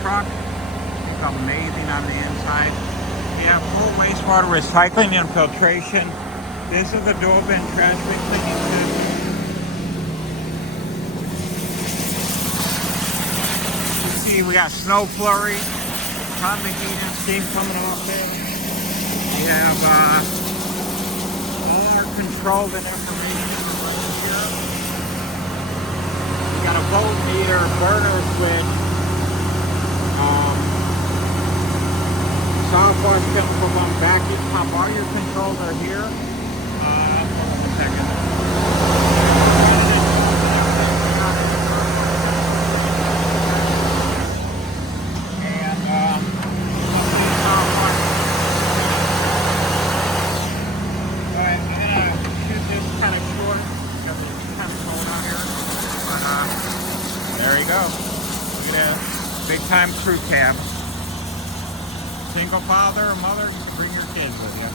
truck. It's amazing on the inside. You have full wastewater recycling and filtration. This is the dual bin trash reclaiming system. You see, we got snow flurries, ton of heat and steam coming off there. We have all our controls and information right here. We got a volt meter, burner switch, Southwest chemical pump, vacuum pump. All your controls are here. Hold on a second. And alright, I'm gonna shoot this kind of short because it's kind of cold out here. But there you go. Look at that big time crew cab. Single father or mother, you can bring your kids with you.